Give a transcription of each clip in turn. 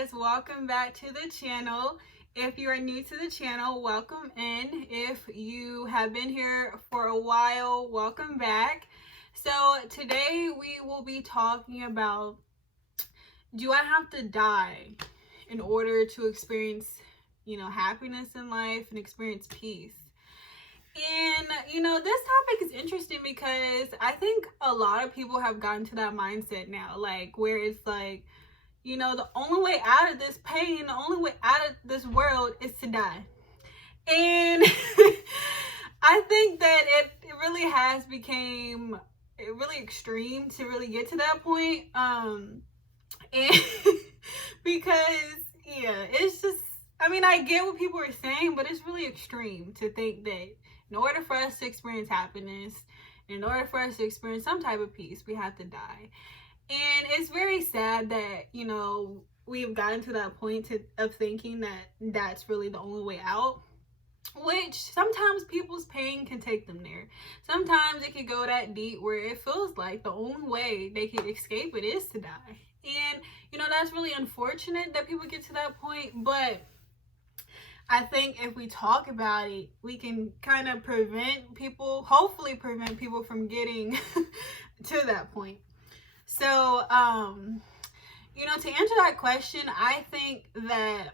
guys, welcome back to the channel. If you are new to the channel, welcome in. If you have been here for a while, welcome back. So today we will be talking about, do I have to die in order to experience, happiness in life and experience peace? And, this topic is interesting because I think a lot of people have gotten to that mindset now, like where it's like, the only way out of this pain, the only way out of this world is to die. And I think that it really has become really extreme to really get to that point. And because, it's just, I get what people are saying, but it's really extreme to think that in order for us to experience happiness, in order for us to experience some type of peace, we have to die. And it's very sad that, we've gotten to that point of thinking that that's really the only way out. Which sometimes people's pain can take them there. Sometimes it can go that deep where it feels like the only way they can escape it is to die. And, that's really unfortunate that people get to that point. But I think if we talk about it, we can kind of hopefully prevent people from getting to that point. So, to answer that question, I think that,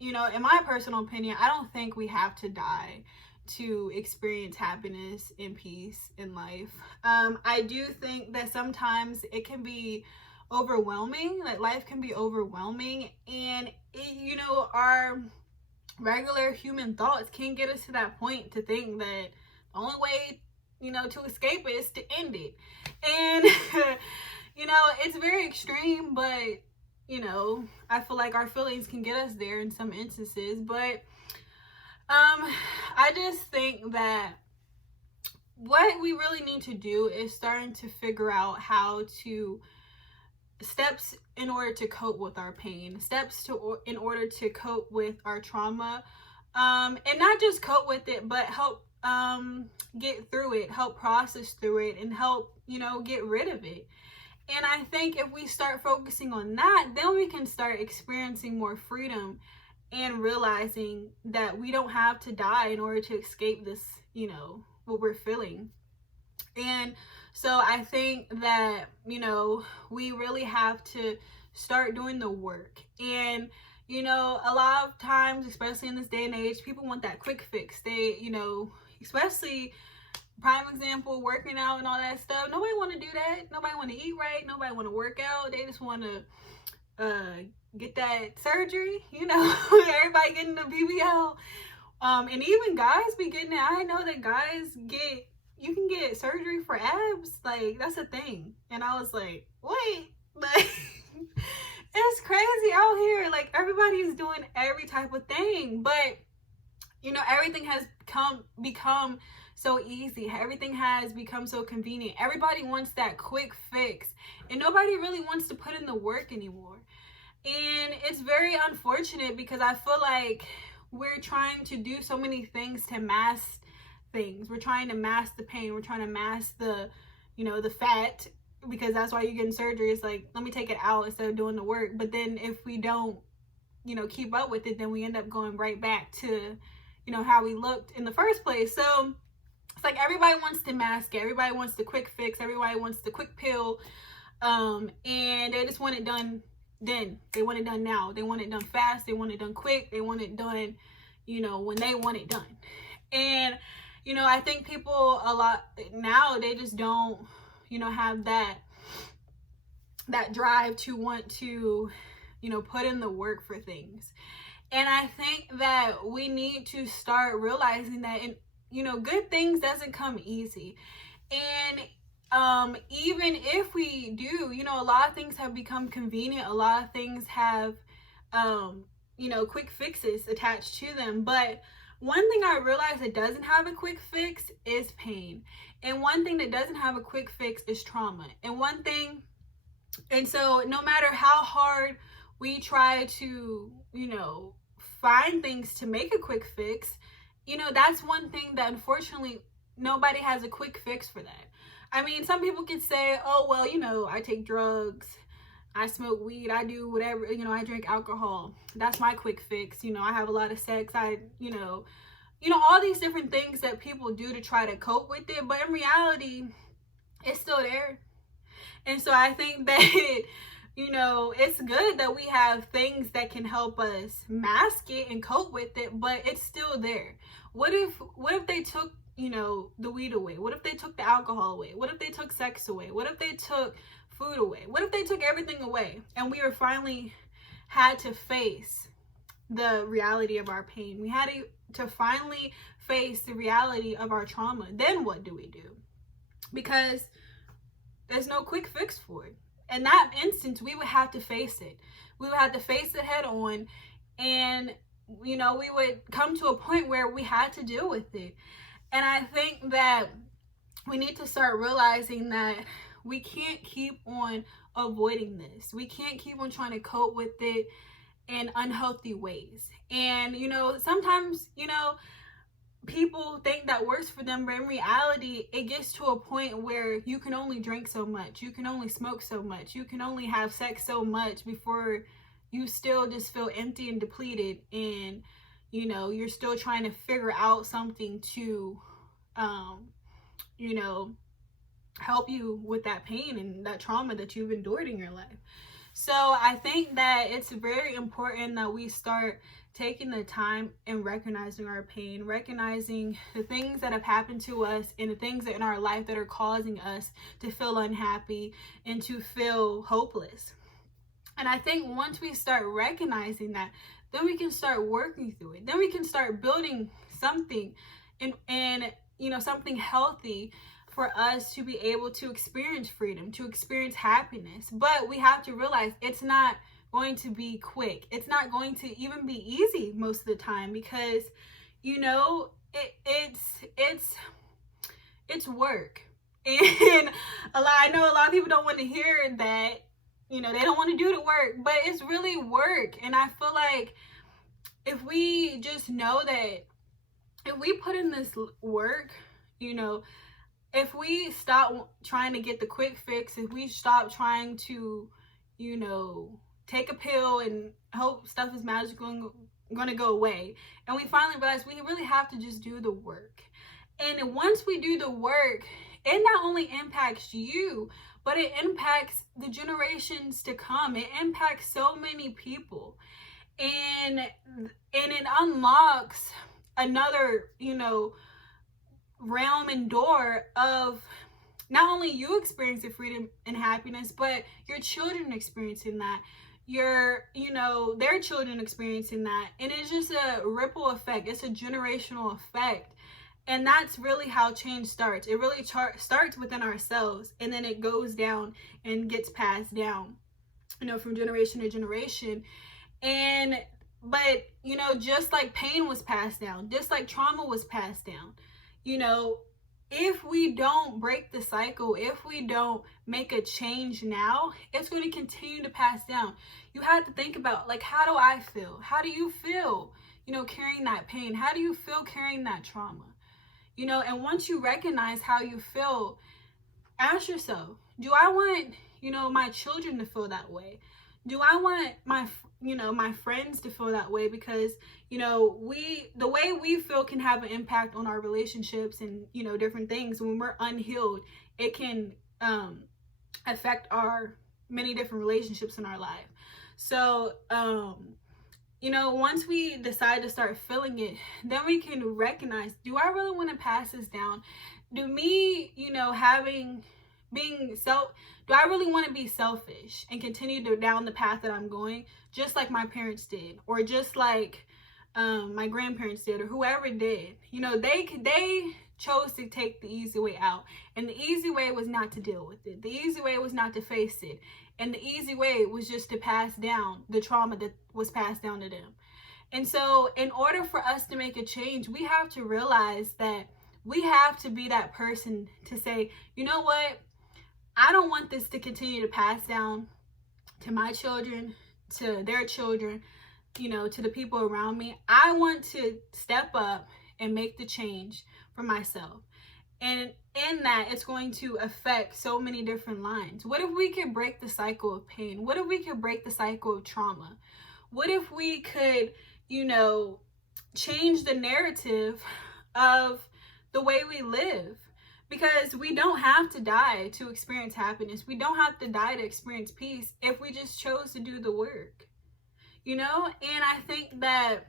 in my personal opinion, I don't think we have to die to experience happiness and peace in life. I do think that sometimes it can be overwhelming, like life can be overwhelming, and our regular human thoughts can get us to that point to think that the only way, to escape it is to end it. And it's very extreme, but, I feel like our feelings can get us there in some instances. But I just think that what we really need to do is starting to figure out steps in order to cope with our pain, in order to cope with our trauma, and not just cope with it, but help get through it, help process through it, and help, get rid of it. And I think if we start focusing on that, then we can start experiencing more freedom and realizing that we don't have to die in order to escape this, what we're feeling. And so I think that, we really have to start doing the work. And, a lot of times, especially in this day and age, people want that quick fix. They, especially prime example, working out and all that stuff. Nobody want to do that. Nobody want to eat right. Nobody want to work out. They just want to get that surgery. Everybody getting the BBL. And even guys be getting it. I know that guys you can get surgery for abs. Like, that's a thing. And I was like, wait, like, it's crazy out here. Like, everybody is doing every type of thing. But, everything has become so easy. Everything has become so convenient. Everybody wants that quick fix. And nobody really wants to put in the work anymore. And it's very unfortunate because I feel like we're trying to do so many things to mask things. We're trying to mask the pain. We're trying to mask the, the fat, because that's why you're getting surgery. It's like, let me take it out instead of doing the work. But then if we don't, keep up with it, then we end up going right back to, how we looked in the first place. So it's like everybody wants to mask it. Everybody wants the quick fix. Everybody wants the quick pill. And they just want it done then. They want it done now. They want it done fast. They want it done quick. They want it done, when they want it done. And, I think people a lot now, they just don't, have that drive to want to, put in the work for things. And I think that we need to start realizing that, good things doesn't come easy. And even if we do, a lot of things have become convenient. A lot of things have, quick fixes attached to them. But one thing I realized that doesn't have a quick fix is pain. And one thing that doesn't have a quick fix is trauma. And so no matter how hard we try to, find things to make a quick fix, that's one thing that unfortunately nobody has a quick fix for that. Some people could say, oh, well, I take drugs. I smoke weed, I do whatever, I drink alcohol. That's my quick fix. I have a lot of sex. All these different things that people do to try to cope with it. But in reality, it's still there. And so I think that, it's good that we have things that can help us mask it and cope with it, but it's still there. What if they took, the weed away? What if they took the alcohol away? What if they took sex away? What if they took food away? What if they took everything away and we were finally had to face the reality of our pain? We had to finally face the reality of our trauma. Then what do we do? Because there's no quick fix for it. In that instance, we would have to face it. We would have to face it head on, and we would come to a point where we had to deal with it. And I think that we need to start realizing that we can't keep on avoiding this. We can't keep on trying to cope with it in unhealthy ways. And sometimes people think that works for them, but in reality, it gets to a point where you can only drink so much, you can only smoke so much, you can only have sex so much before you still just feel empty and depleted, and you're still trying to figure out something to help you with that pain and that trauma that you've endured in your life. So I think that it's very important that we start taking the time and recognizing our pain, recognizing the things that have happened to us and the things in our life that are causing us to feel unhappy and to feel hopeless. And I think once we start recognizing that, then we can start working through it. Then we can start building something and something healthy for us to be able to experience freedom, to experience happiness. But we have to realize it's not going to be quick. It's not going to even be easy most of the time, because it's work. And I know a lot of people don't want to hear that, they don't want to do the work, but it's really work. And I feel like if we just know that if we put in this work, if we stop trying to get the quick fix, if we stop trying to, take a pill and hope stuff is magically going to go away, and we finally realize we really have to just do the work. And once we do the work, it not only impacts you, but it impacts the generations to come. It impacts so many people, and it unlocks another, realm and door of not only you experiencing freedom and happiness, but your children experiencing that, their children experiencing that. And it's just a ripple effect. It's a generational effect. And that's really how change starts. It really starts within ourselves, and then it goes down and gets passed down, from generation to generation. But just like pain was passed down, just like trauma was passed down, if we don't break the cycle, if we don't make a change now, it's going to continue to pass down. You have to think about, how do I feel? How do you feel, carrying that pain? How do you feel carrying that trauma? And once you recognize how you feel, ask yourself, do I want, my children to feel that way? Do I want my friends to feel that way? Because, the way we feel can have an impact on our relationships and, different things. When we're unhealed, it can affect our many different relationships in our life. So, once we decide to start feeling it, then we can recognize, do I really want to pass this down? Do me, do I really want to be selfish and continue down the path that I'm going, just like my parents did, or just like my grandparents did, or whoever did? They chose to take the easy way out, and the easy way was not to deal with it. The easy way was not to face it, and the easy way was just to pass down the trauma that was passed down to them. And so in order for us to make a change, we have to realize that we have to be that person to say, you know what, I don't want this to continue to pass down to my children, to their children, to the people around me. I want to step up and make the change for myself. And in that, it's going to affect so many different lines. What if we could break the cycle of pain? What if we could break the cycle of trauma? What if we could, change the narrative of the way we live? Because we don't have to die to experience happiness. We don't have to die to experience peace if we just chose to do the work, And I think that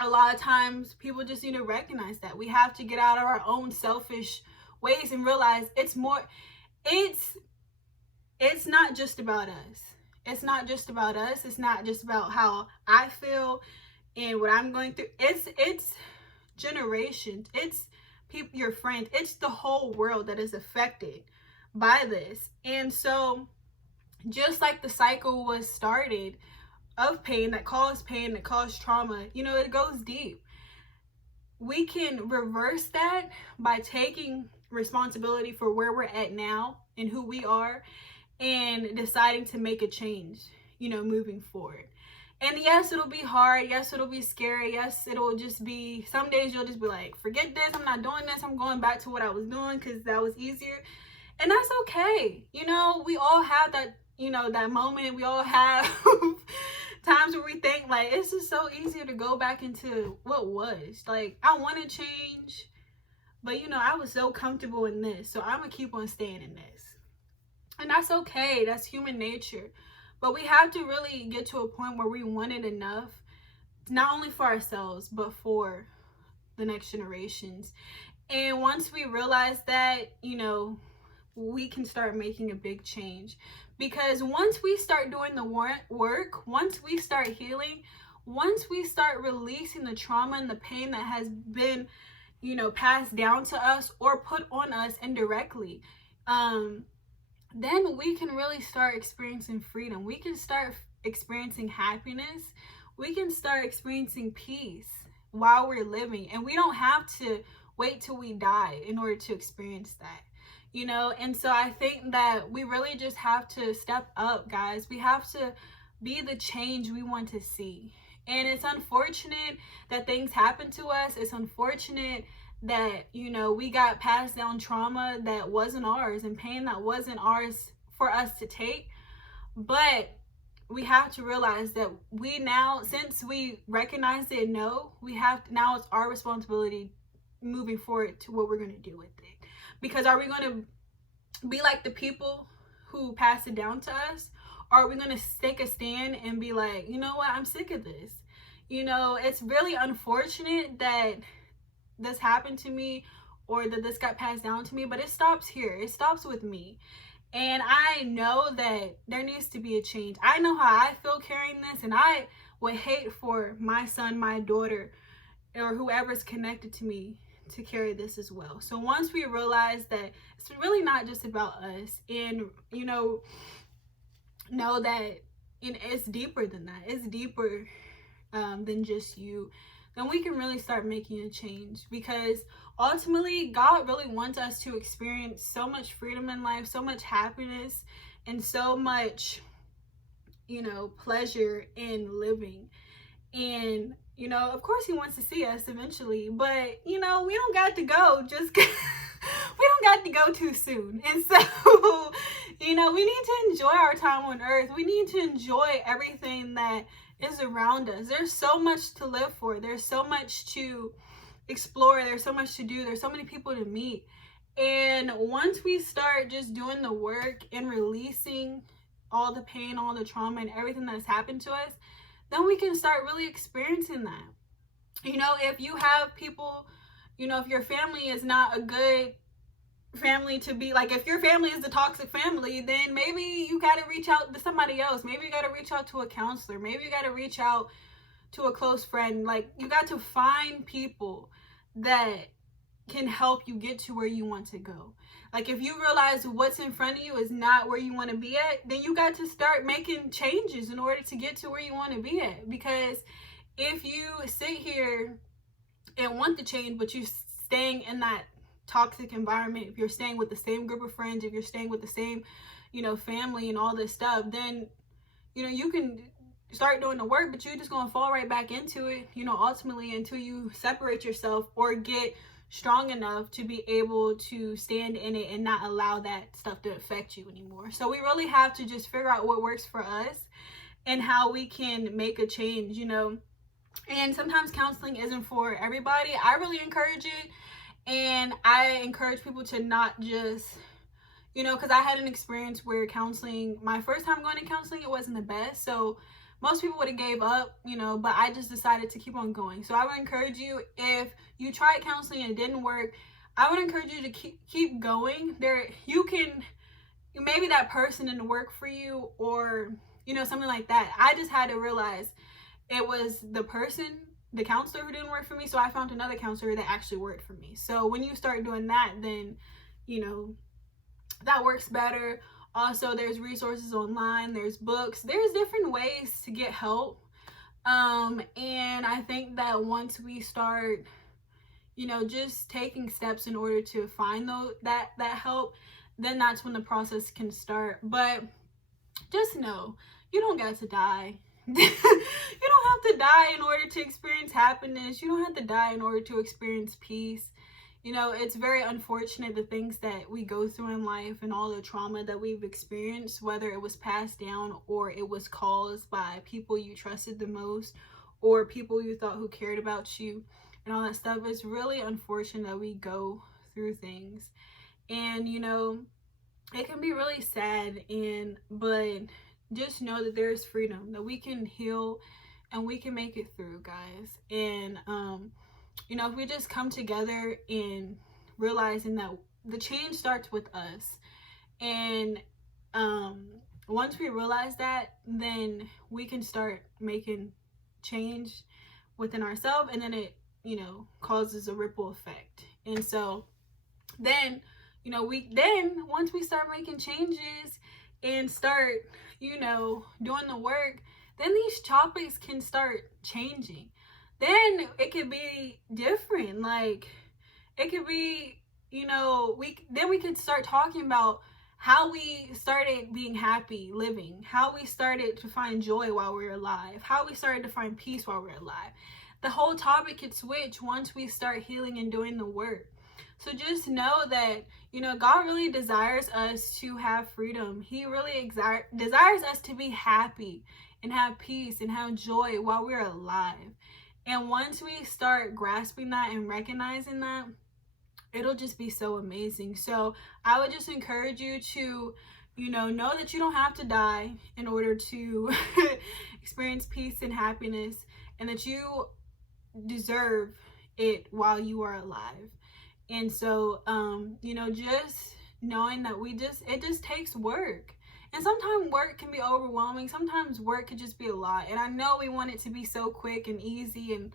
a lot of times people just need to recognize that we have to get out of our own selfish ways and realize it's not just about us. It's not just about us. It's not just about how I feel and what I'm going through. It's generations. It's people, your friends. It's the whole world that is affected by this. And so just like the cycle was started of pain, that caused trauma, it goes deep. We can reverse that by taking responsibility for where we're at now and who we are, and deciding to make a change, moving forward. And yes, it'll be hard. Yes, it'll be scary. Yes, it'll just be, some days you'll just be like, forget this. I'm not doing this. I'm going back to what I was doing because that was easier. And that's okay. We all have that, that moment. We all have times where we think like, it's just so easier to go back into what was. Like, I want to change, but I was so comfortable in this. So I'm going to keep on staying in this. And that's okay. That's human nature. But we have to really get to a point where we want it enough, not only for ourselves, but for the next generations. And once we realize that, we can start making a big change. Because once we start doing the work, once we start healing, once we start releasing the trauma and the pain that has been, passed down to us or put on us indirectly, then we can really start experiencing freedom. We can start experiencing happiness. We can start experiencing peace while we're living. And we don't have to wait till we die in order to experience that, And so I think that we really just have to step up, guys. We have to be the change we want to see. And it's unfortunate that things happen to us. It's unfortunate that, we got passed down trauma that wasn't ours and pain that wasn't ours for us to take. But we have to realize that we now, since we recognize it, now it's our responsibility moving forward to what we're going to do with it. Because are we going to be like the people who pass it down to us? Or are we going to take a stand and be like, you know what, I'm sick of this. It's really unfortunate that this happened to me or that this got passed down to me, but it stops here. It stops with me. And I know that there needs to be a change. I know how I feel carrying this, and I would hate for my son, my daughter, or whoever's connected to me to carry this as well. So once we realize that it's really not just about us, and know that it's deeper than that. It's deeper than just you. Then we can really start making a change, because ultimately God really wants us to experience so much freedom in life, so much happiness, and so much, pleasure in living. And, of course he wants to see us eventually, but, we don't got to go we don't got to go too soon. And so, we need to enjoy our time on earth. We need to enjoy everything that is around us. There's so much to live for. There's so much to explore. There's so much to do. There's so many people to meet. And once we start just doing the work and releasing all the pain, all the trauma, and everything that's happened to us, then we can start really experiencing that. If you have people, if your family is not a good family to be, like, if your family is the toxic family, then maybe you got to reach out to somebody else. Maybe you got to reach out to a counselor. Maybe you got to reach out to a close friend. Like, you got to find people that can help you get to where you want to go. Like, if you realize what's in front of you is not where you want to be at, then you got to start making changes in order to get to where you want to be at. Because if you sit here and want to change, but you're staying in that toxic environment, if you're staying with the same group of friends, if you're staying with the same, family and all this stuff, then, you can start doing the work, but you're just going to fall right back into it, ultimately, until you separate yourself or get strong enough to be able to stand in it and not allow that stuff to affect you anymore. So we really have to just figure out what works for us and how we can make a change, you know. And sometimes counseling isn't for everybody. I really encourage it, and I encourage people to not just, you know, because I had an experience where counseling, my first time going to counseling, it wasn't the best. So most people would have gave up, you know, but I just decided to keep on going. So I would encourage you, if you tried counseling and it didn't work, I would encourage you to keep going. Maybe that person didn't work for you, or, you know, something like that. I just had to realize it was the counselor who didn't work for me. So I found another counselor that actually worked for me. So when you start doing that, then, you know, that works better. Also, there's resources online, there's books, there's different ways to get help. And I think that once we start, you know, just taking steps in order to find that help, then that's when the process can start. But just know, you don't got to die. You don't have to die in order to experience happiness. You don't have to die in order to experience peace. You know, it's very unfortunate the things that we go through in life and all the trauma that we've experienced, whether it was passed down or it was caused by people you trusted the most or people you thought who cared about you and all that stuff. It's really unfortunate that we go through things. And, you know, it can be really sad, but just know that there's freedom, that we can heal and we can make it through, guys. And, you know, if we just come together in realizing that the change starts with us, and once we realize that, then we can start making change within ourselves, and then it, you know, causes a ripple effect. And so then, you know, once we start making changes and start, you know, doing the work, then these topics can start changing. Then it could be different. Like, it could be, you know, we could start talking about how we started being happy living, how we started to find joy while we were alive, how we started to find peace while we were alive. The whole topic could switch once we start healing and doing the work. So just know that, you know, God really desires us to have freedom. He really desires us to be happy and have peace and have joy while we're alive. And once we start grasping that and recognizing that, it'll just be so amazing. So I would just encourage you to, you know that you don't have to die in order to experience peace and happiness, and that you deserve it while you are alive. And so, you know, just knowing that it just takes work. And sometimes work can be overwhelming. Sometimes work could just be a lot. And I know we want it to be so quick and easy and,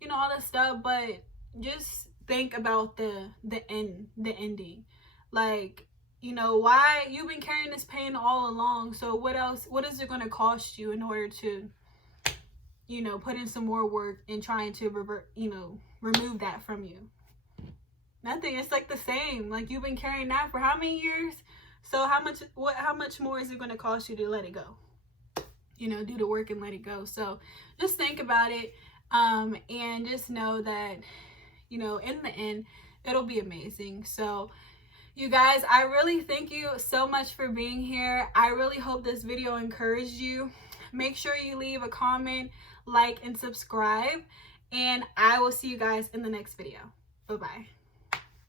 you know, all that stuff, but just think about the ending. Like, you know, why you've been carrying this pain all along. So what is it going to cost you in order to, you know, put in some more work and trying to remove that from you? Nothing. It's like the same. Like, you've been carrying that for how many years? So how much more is it going to cost you to let it go? You know, do the work and let it go. So just think about it, and just know that, you know, in the end, it'll be amazing. So you guys, I really thank you so much for being here. I really hope this video encouraged you. Make sure you leave a comment, like, and subscribe. And I will see you guys in the next video. Bye-bye.